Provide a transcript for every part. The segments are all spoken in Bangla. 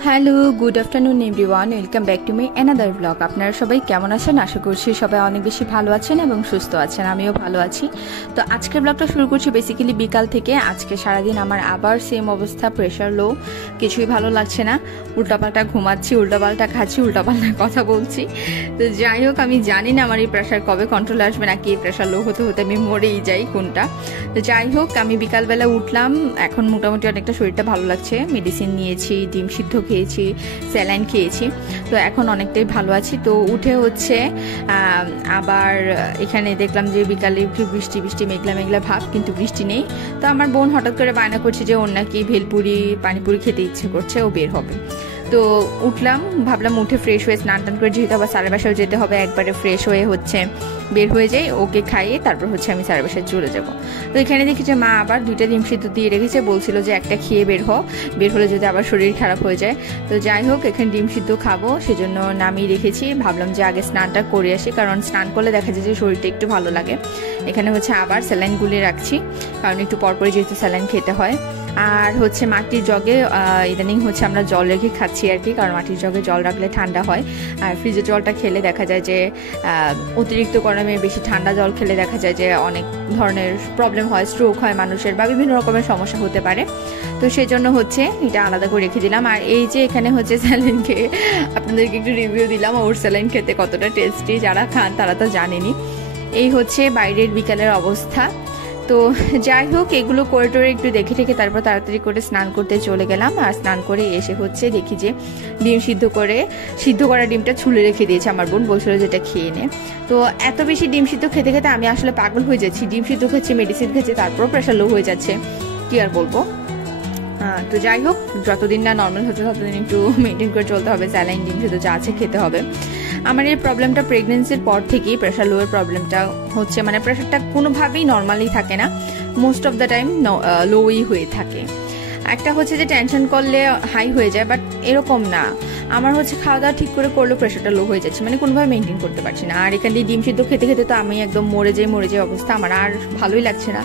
Hello, good afternoon everyone, welcome back to my another blog. আপনারা সবাই কেমন আছেন? আশা করছি সবাই অনেক বেশি ভালো আছেন এবং সুস্থ আছেন। আমিও ভালো আছি। তো আজকের ব্লগটা শুরু করছি বেসিক্যালি বিকাল থেকে। আজকে সারাদিন আমার আবার সেম অবস্থা, প্রেশার লো, কিছুই ভালো লাগছে না। উল্টাপাল্টা ঘুমাচ্ছি, উল্টাপাল্টা খাচ্ছি, উল্টাপাল্টা কথা বলছি। তো যাই হোক, আমি জানি না আমার এই প্রেশার কবে কন্ট্রোলে আসবে, নাকি এই প্রেশার লো হতে হতে আমি মরেই যাই, কোনটা। তো যাই হোক, আমি বিকালবেলা উঠলাম, এখন মোটামুটি অনেকটা শরীরটা ভালো লাগছে। মেডিসিন নিয়েছি, ডিম সিদ্ধ খেয়েছি, স্যালাইন খেয়েছি, তো এখন অনেকটাই ভালো আছি। তো উঠে হচ্ছে আবার এখানে দেখলাম যে বিকালে একটু বৃষ্টি বৃষ্টি মেঘলা মেঘলা ভাব, কিন্তু বৃষ্টি নেই। তো আমার বোন হঠাৎ করে বায়না করছে যে ওর নাকি ভেলপুরি পানিপুরি খেতে ইচ্ছে করছে, ও বের হবে। তো উঠলাম, ভাবলাম উঠে ফ্রেশ হয়ে স্নান টান করে, যেহেতু আবার স্যারের বাসায় যেতে হবে, একবারে ফ্রেশ হয়ে হচ্ছে বের হয়ে যাই, ওকে খাইয়ে তারপর হচ্ছে আমি স্যারের বাসায় চলে যাব। তো এখানে দেখি যে মা আবার 2টা ডিম সিদ্ধ দিয়ে রেখেছে, বলছিল যে একটা খেয়ে বের হলে যদি আবার শরীর খারাপ হয়ে যায়। তো যাই হোক, এখানে ডিম সিদ্ধ খাবো, সেজন্য নামিয়ে রেখেছি। ভাবলাম যে আগে স্নানটা করে আসি, কারণ স্নান করলে দেখা যায় যে শরীরটা একটু ভালো লাগে। এখানে হচ্ছে আবার স্যালাইন গুলিয়ে রাখছি, কারণ একটু পরপরই যেহেতু স্যালাইন খেতে হয়। আর হচ্ছে মাটির জগে ইদানিং হচ্ছে আমরা জল রেখে খাচ্ছি আর কি, কারণ মাটির জগে জল রাখলে ঠান্ডা হয়। আর ফ্রিজের জলটা খেলে দেখা যায় যে অতিরিক্ত গরমে বেশি ঠান্ডা জল খেলে দেখা যায় যে অনেক ধরনের প্রবলেম হয়, স্ট্রোক হয় মানুষের, বা বিভিন্ন রকমের সমস্যা হতে পারে। তো সেই জন্য হচ্ছে এটা আলাদা করে রেখে দিলাম। আর এই যে এখানে হচ্ছে স্যালাইন খেয়ে আপনাদেরকে একটু রিভিউ দিলাম, ওর স্যালাইন খেতে কতটা টেস্টি, যারা খান তারা তো জানেনই। এই হচ্ছে বাইরের বিকালের অবস্থা। তো যাই হোক, এগুলো করে টোরে একটু দেখে ঠেকে তারপর তাড়াতাড়ি করে স্নান করতে চলে গেলাম। আর স্নান করে এসে হচ্ছে দেখি যে ডিম সিদ্ধ করা ডিমটা ছুলে রেখে দিয়েছে আমার বোন, বলছিল যেটা খেয়ে নে। তো এত বেশি ডিম সিদ্ধ খেতে খেতে আমি আসলে পাগল হয়ে যাচ্ছি। ডিম সিদ্ধ খাচ্ছি, মেডিসিন খাচ্ছি, তারপরও প্রেশার লো হয়ে যাচ্ছে, কি আর বলবো। তো যাই হোক, যতদিন না নর্মাল হচ্ছে ততদিন একটু মেনটেন করে চলতে হবে, স্যালাইন ডিম সিদ্ধ যা আছে খেতে হবে। আমার এই প্রবলেমটা প্রেগনেন্সির পর থেকেই, প্রেশার লোয়ের প্রবলেমটা হচ্ছে, মানে প্রেশারটা কোনোভাবেই নর্মালি থাকে না, মোস্ট অফ দ্য টাইম লোই হয়ে থাকে। একটা হচ্ছে যে টেনশন করলে হাই হয়ে যায়, বাট এরকম না। আমার হচ্ছে খাওয়া দাওয়া ঠিক করে করলেও প্রেশারটা লো হয়ে যাচ্ছে, মানে কোনোভাবে মেনটেন করতে পারছি না। আর এখান দিয়ে ডিম সিদ্ধ খেতে খেতে তো আমি একদম মরে যাই অবস্থা, আমার আর ভালোই লাগছে না।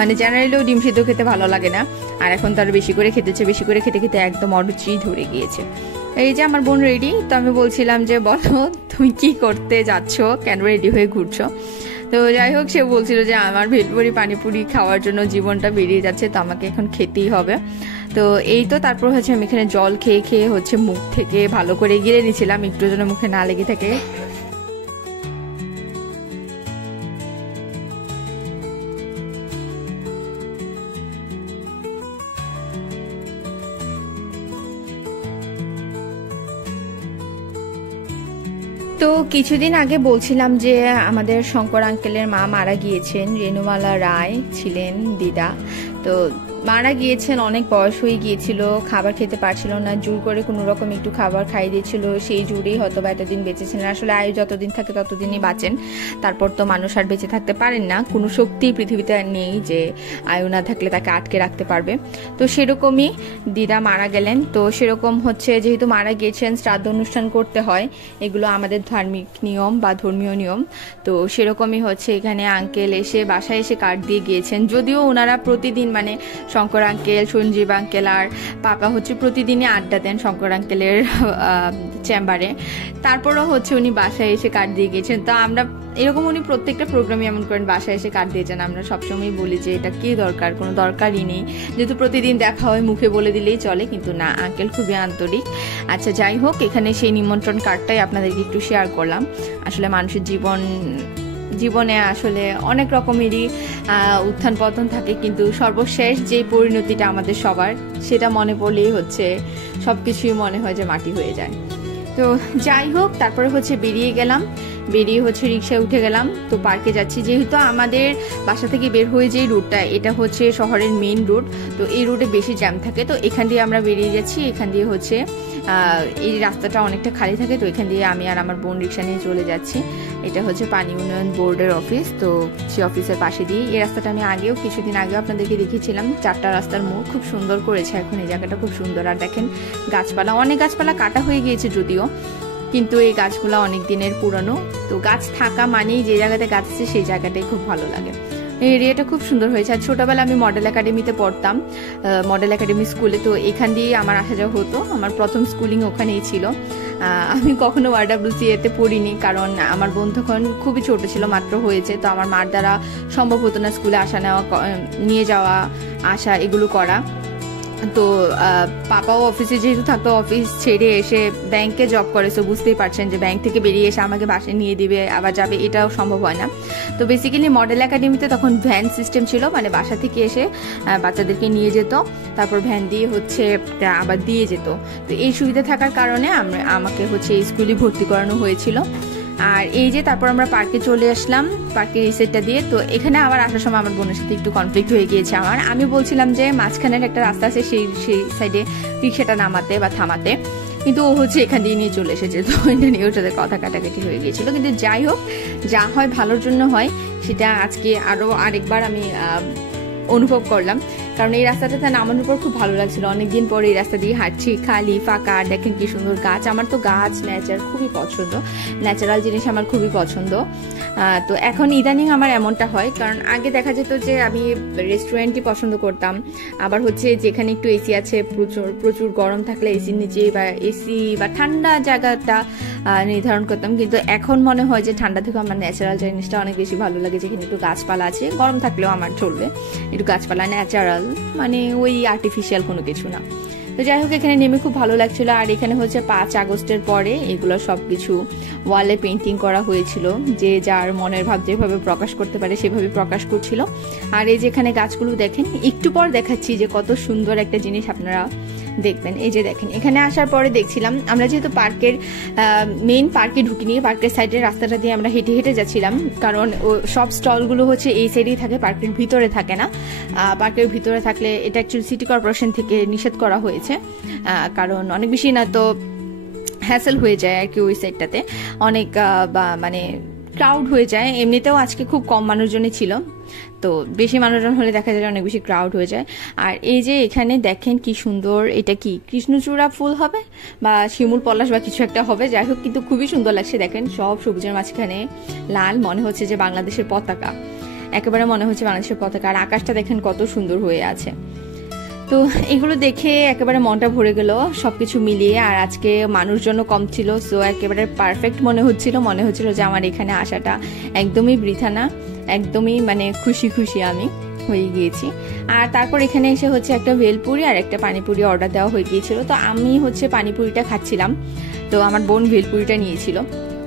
মানে জেনারেলিও ডিম সিদ্ধ খেতে ভালো লাগে না, আর এখন তো আরো বেশি করে খেতে খেতে একদম অরুচি ধরে গিয়েছে। এই যে আমার বোন রেডি, তো আমি বলছিলাম যে বলো তুমি কি করতে যাচ্ছ, কেন রেডি হয়ে ঘুরছো। তো যাই হোক, সে বলছিল যে আমার ভেলপুরি পানিপুরি খাওয়ার জন্য জীবনটা বেরিয়ে যাচ্ছে, তো আমাকে এখন খেতেই হবে। তো এই তো, তারপর হচ্ছে আমি এখানে জল খেয়ে খেয়ে হচ্ছে মুখ থেকে ভালো করে গিলে নিয়েছিলাম, একটু যেন মুখে না লেগে থাকে। তো কিছুদিন আগে বলছিলাম যে আমাদের শঙ্কর আঙ্কেলের মা মারা গিয়েছেন, রেণুমালা রায় ছিলেন দিদা। তো মারা গিয়েছেন, অনেক বয়স হয়ে গিয়েছিল, খাবার খেতে পারছিল না, জোর করে কোনো রকম একটু খাবার খাইয়ে দিয়েছিল, সেই জোরেই হয়তো বা এতদিন বেঁচেছিলেন। আসলে আয়ু যতদিন থাকে ততদিনই বাঁচেন, তারপর তো মানুষ আর বেঁচে থাকতে পারেন না, কোনো শক্তি পৃথিবীতে নেই যে আয়ু না থাকলে তাকে আটকে রাখতে পারবে। তো সেরকমই দিদা মারা গেলেন। তো সেরকম হচ্ছে, যেহেতু মারা গিয়েছেন শ্রাদ্ধ অনুষ্ঠান করতে হয়, এগুলো আমাদের ধার্মিক নিয়ম বা ধর্মীয় নিয়ম। তো সেরকমই হচ্ছে এখানে আঙ্কেল এসে বাসায় এসে কার্ড দিয়ে গিয়েছেন। যদিও ওনারা প্রতিদিন, মানে শঙ্কর আঙ্কেল, সঞ্জীব আঙ্কেল আর পাপা হচ্ছে প্রতিদিনই আড্ডা দেন শঙ্কর আঙ্কেলের চেম্বারে, তারপরও হচ্ছে উনি বাসায় এসে কার্ড দিয়ে গিয়েছেন। তো আমরা এরকম, উনি প্রত্যেকটা প্রোগ্রামে এমন করেন বাসায় এসে কার্ড দিয়েছেন। আমরা সবসময় বলি যে এটা কি দরকার, কোনো দরকারই নেই, যেহেতু প্রতিদিন দেখা হয় মুখে বলে দিলেই চলে, কিন্তু না, আঙ্কেল খুবই আন্তরিক। আচ্ছা যাই হোক, এখানে সেই নিমন্ত্রণ কার্ডটাই আপনাদেরকে একটু শেয়ার করলাম। আসলে মানুষের জীবনে আসলে অনেক রকমেরই উত্থান পতন থাকে, কিন্তু সর্বশেষ যে পরিণতিটা আমাদের সবার, সেটা মনে পড়লেই হচ্ছে সবকিছুই মনে হয় যে মাটি হয়ে যায়। তো যাই হোক, তারপরে হচ্ছে বেরিয়ে হচ্ছে রিক্সায় উঠে গেলাম। তো পার্কে যাচ্ছি, যেহেতু আমাদের বাসা থেকে বের হয়ে যে রুটটা, এটা হচ্ছে শহরের মেইন রুট, তো এই রুটে বেশি জ্যাম থাকে। তো এখান দিয়ে আমরা বেরিয়ে যাচ্ছি, এখান দিয়ে হচ্ছে এই রাস্তাটা অনেকটা খালি থাকে, তো এখান দিয়ে আমি আর আমার বোন রিক্সা নিয়ে চলে যাচ্ছি। এটা হচ্ছে পানি উন্নয়ন বোর্ডের অফিস, তো সেই অফিসের পাশে দিয়ে এই রাস্তাটা আমি কিছুদিন আগেও আপনাদেরকে দেখিয়েছিলাম। 4টা রাস্তার মোড় খুব সুন্দর করেছে এখন, এই জায়গাটা খুব সুন্দর। আর দেখেন অনেক গাছপালা কাটা হয়ে গিয়েছে যদিও, কিন্তু এই গাছগুলো অনেক দিনের পুরানো। তো গাছ থাকা মানেই যে জায়গাতে গাছ আছে সেই জায়গাটাই খুব ভালো লাগে। এই এরিয়াটা খুব সুন্দর হয়েছে। আর ছোটবেলা আমি মডেল একাডেমিতে পড়তাম, মডেল একাডেমি স্কুলে, তো এখান দিয়ে আমার আসা যাওয়া হতো। আমার প্রথম স্কুলিং ওখানেই ছিল। আমি কখনো YWCA তে পড়িনি, কারণ আমার বোন তখন খুবই ছোট ছিল, মাত্র হয়েছে। তো আমার মার দ্বারা সম্ভব হতো না স্কুলে আসা নেওয়া, নিয়ে যাওয়া আসা এগুলো করা। তো পাপাও অফিসে যেহেতু থাকতো, অফিস ছেড়ে এসে ব্যাংকে জব করে, তো বুঝতেই পারছেন যে ব্যাংক থেকে বেরিয়ে এসে আমাকে বাসায় নিয়ে দিবে আবার যাবে, এটাও সম্ভব হয় না। তো বেসিক্যালি মডেল একাডেমিতে তখন ভ্যান সিস্টেম ছিল, মানে বাসা থেকে এসে বাচ্চাদেরকে নিয়ে যেত, তারপর ভ্যান দিয়ে হচ্ছে আবার দিয়ে যেত। তো এই সুবিধা থাকার কারণে আমাকে হচ্ছে এই স্কুলে ভর্তি করানো হয়েছিল। আর এই যে তারপর আমরা পার্কে চলে আসলাম, পার্কের রিসেটটা দিয়ে। তো এখানে আবার আসার সময় আমার বোনের সাথে একটু কনফ্লিক্ট হয়ে গিয়েছে আমি বলছিলাম যে মাঝখানের একটা রাস্তা আছে, সেই সাইডে রিক্সাটা নামাতে বা থামাতে, কিন্তু ও হচ্ছে এখান দিয়ে নিয়ে চলে এসেছে। তো এটা নিয়ে ওর সাথে কথা কাটাকাটি হয়ে গিয়েছিল। কিন্তু যাই হোক, যা হয় ভালোর জন্য হয়, সেটা আজকে আরেকবার আমি অনুভব করলাম। কারণ এই রাস্তাটাতে নামানোর পর খুব ভালো লাগছিল। অনেকদিন পরে এই রাস্তা দিয়ে হাঁটছি, খালি ফাঁকা, দেখেন কি সুন্দর গাছ। আমার তো গাছ নেচার খুবই পছন্দ, ন্যাচারাল জিনিস আমার খুবই পছন্দ। তো এখন ইদানিং আমার এমনটা হয়, কারণ আগে দেখা যেত যে আমি রেস্টুরেন্টই পছন্দ করতাম, আবার হচ্ছে যেখানে একটু এসি আছে, প্রচুর গরম থাকলে এসির নিচে বা এসি বা ঠান্ডা জায়গাটা নির্ধারণ করতাম। কিন্তু এখন মনে হয় যে ঠান্ডা থেকে আমার ন্যাচারাল জিনিসটা অনেক বেশি ভালো লাগে, যেখানে একটু গাছপালা আছে, গরম থাকলেও আমার চলবে, একটু গাছপালা ন্যাচারাল, মানে ওই আর্টিফিশিয়াল কোনো কিছু না। তো যাই হোক, এখানে নেমে খুব ভালো লাগছিল। আর এখানে হচ্ছে 5 আগস্টের পরে এগুলো সবকিছু ওয়ালে পেন্টিং করা হয়েছিল, যে যার মনের ভাব যেভাবে প্রকাশ করতে পারে সেভাবে প্রকাশ করছিল। আর এই যে এখানে গাছগুলো দেখেন, একটু পর দেখাচ্ছি যে কত সুন্দর একটা জিনিস আপনারা দেখবেন। এই যে দেখেন, এখানে আসার পরে দেখছিলাম, আমরা যেহেতু পার্কের মেইন পার্কে ঢুকিনি, পার্কের সাইডের রাস্তাটা দিয়ে আমরা হেঁটে হেঁটে যাচ্ছিলাম, কারণ সব স্টলগুলো হচ্ছে এই সাইডেই থাকে, পার্কের ভিতরে থাকে না। পার্কের ভিতরে থাকলে এটা অ্যাকচুয়ালি সিটি কর্পোরেশন থেকে নিষেধ করা হয়েছে, কারণ অনেক বেশি না তো হ্যাসেল হয়ে যায় আর কি, ওই সাইডটাতে অনেক মানে ক্রাউড হয়ে যায়। এমনিতেও আজকে খুব কম মানুষজনই ছিল, তো বেশি মানুষজন হলে দেখা যায় অনেক বেশি ক্রাউড হয়ে যায়। আর এই যে এখানে দেখেন কি সুন্দর, এটা কি কৃষ্ণচূড়া ফুল হবে বা শিমুল পলাশ বা কিছু একটা হবে, যাই হোক, কিন্তু খুবই সুন্দর লাগছে। দেখেন সব সবুজের মাঝখানে লাল, মনে হচ্ছে যে বাংলাদেশের পতাকা, একেবারে মনে হচ্ছে বাংলাদেশের পতাকা। আর আকাশটা দেখেন কত সুন্দর হয়ে আছে। তো এগুলো দেখে একেবারে মনটা ভরে গেল সবকিছু মিলিয়ে। আর আজকে মানুষজনও কম ছিল, সো একেবারে পারফেক্ট মনে হচ্ছিল যে আমার এখানে আসাটা একদমই বৃথা না, একদমই মানে খুশি খুশি আমি হয়ে গিয়েছি। আর তারপর এখানে এসে হচ্ছে একটা ভেলপুরি আর একটা পানিপুরি অর্ডার দেওয়া হয়ে গিয়েছিল। তো আমি হচ্ছে পানিপুরিটা খাচ্ছিলাম, তো আমার বোন ভেলপুরিটা নিয়েছিল।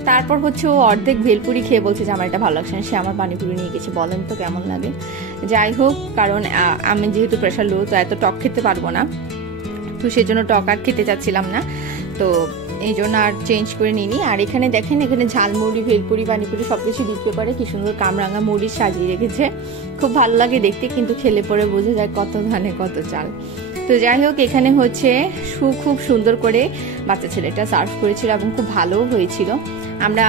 তারপর হচ্ছে ও অর্ধেক ভেলপুরি খেয়ে বলছে যে আমার এটা ভালো লাগছে না, সে আমার পানিপুরি নিয়ে গেছে, বলেন তো কেমন লাগে। যাই হোক, কারণ আমি যেহেতু প্রেশার লো, তো এত টক খেতে পারবো না, তো সেজন্য টক আর খেতে চাচ্ছিলাম না, তো এই জন্য আর চেঞ্জ করে নিইনি। আর এখানে দেখেন, এখানে ঝালমুড়ি, ভেলপুরি, পানিপুরি সবকিছু বিক্রি করে, কি সুন্দর কামরাঙা মরিচ সাজিয়ে রেখেছে, খুব ভালো লাগে দেখতে, কিন্তু খেলে পরে বোঝা যায় কত ধানে কত চাল। তো যাই হোক, এখানে হচ্ছে খুব সুন্দর করে বাচ্চা ছেলেটা সার্ভ করেছিল এবং খুব ভালোও হয়েছিল। আমরা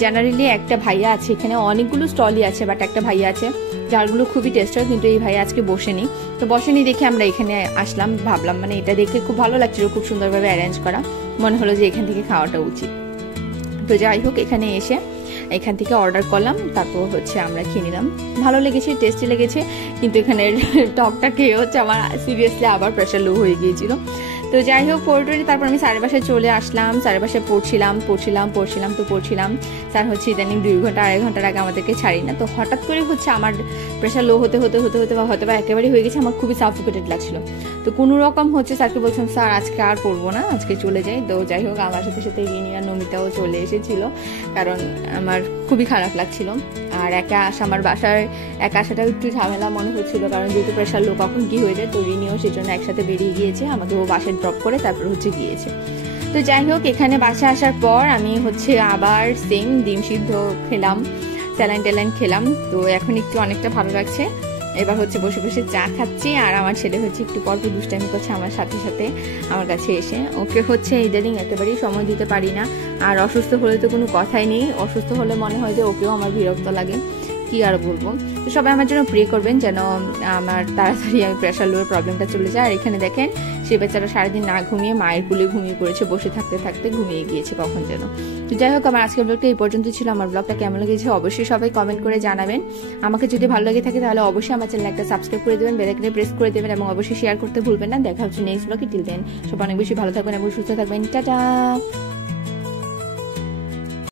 জেনারেলি একটা ভাইয়া আছে, এখানে অনেকগুলো স্টলই আছে, বাট একটা ভাইয়া আছে যারগুলো খুবই টেস্টার, কিন্তু এই ভাইয়া আজকে বসেনি। তো বসেনি দেখে আমরা এখানে আসলাম, ভাবলাম মানে এটা দেখে খুব ভালো লাগছিল, খুব সুন্দরভাবে অ্যারেঞ্জ করা, মনে হলো যে এখান থেকে খাওয়াটা উচিত। তো যাই হোক, এখানে এসে এখান থেকে অর্ডার করলাম, তারপর হচ্ছে আমরা খেয়ে নিলাম, ভালো লেগেছে, টেস্টি লেগেছে। কিন্তু এখানে টকটা খেয়ে হচ্ছে আমার সিরিয়াসলি আবার প্রেশার লো হয়ে গিয়েছিল। তো যাই হোক, পড়ে তারপর আমি স্যারের বাসায় চলে আসলাম। স্যারের বাসায় পড়ছিলাম। স্যার হচ্ছে ইদানিং 2 ঘন্টা 2.5 ঘন্টার আগে আমাদেরকে ছাড়ি না। তো হঠাৎ করে হচ্ছে আমার প্রেশার লো হতে বা হয়তো বা একেবারেই হয়ে গেছে, আমার খুবই সাফোকেটেড লাগছিল। তো কোনো রকম হচ্ছে স্যারকে বলছিলাম, স্যার আজকে আর পড়বো না, আজকে চলে যাই। তো যাই হোক, আমার সাথে সাথে রিনি আর নমিতাও চলে এসেছিল, কারণ আমার খুবই খারাপ লাগছিল। আর আমার বাসায় একা আসাটা একটু ঝামেলা মনে হচ্ছিল, কারণ যেহেতু প্রেশার লো কখন কি হয়ে যায়। তো রিনিও সেই জন্য একসাথে বেরিয়ে গিয়েছে, আমাকে ও বাসায় ড্রপ করে তারপর হচ্ছে গিয়েছে। তো যাই হোক, এখানে বাসায় আসার পর আমি হচ্ছে আবার সেম ডিম সিদ্ধ খেলাম, স্যালাইন খেলাম। তো এখন একটু অনেকটা ভালো লাগছে। এবার হচ্ছে বসে বসে চা খাচ্ছি, আর আমার ছেলে হচ্ছে একটু পর দুষ্টামি করছে আমার সাথে সাথে আমার কাছে এসে। ওকে হচ্ছে ইদানিং একেবারেই সময় দিতে পারি না, আর অসুস্থ হলে তো কোনো কথাই নেই, অসুস্থ হলে মনে হয় যে ওকেও আমার বিরক্ত লাগে। কি আর বলবো। তো সবাই আমার জন্য প্রে করবেন যেন আমার তাড়াতাড়ি আমি প্রেশার লোয়ের প্রবলেমটা চলে যায়। আর এখানে দেখেন সে বেচারা সারাদিন না ঘুমিয়ে মায়ের কুলে ঘুমিয়ে পড়েছে, বসে থাকতে থাকতে ঘুমিয়ে গিয়েছে কখন যেন। তো যাই হোক, আমার আজকের ব্লগটা এই পর্যন্ত ছিল। আমার ব্লগটা কেমন লেগেছে অবশ্যই সবাই কমেন্ট করে জানাবেন। আমাকে যদি ভালো লেগে থাকে তাহলে অবশ্যই আমার চ্যানেল একটা সাবস্ক্রাইব করে দেবেন, বেল আইকনে প্রেস করে দেবেন এবং অবশ্যই শেয়ার করতে ভুলবেন না। দেখা হচ্ছে নেক্সট ব্লগে। টিল দেন সবাই অনেক বেশি ভালো থাকবেন এবং সুস্থ থাকবেন। টাটা।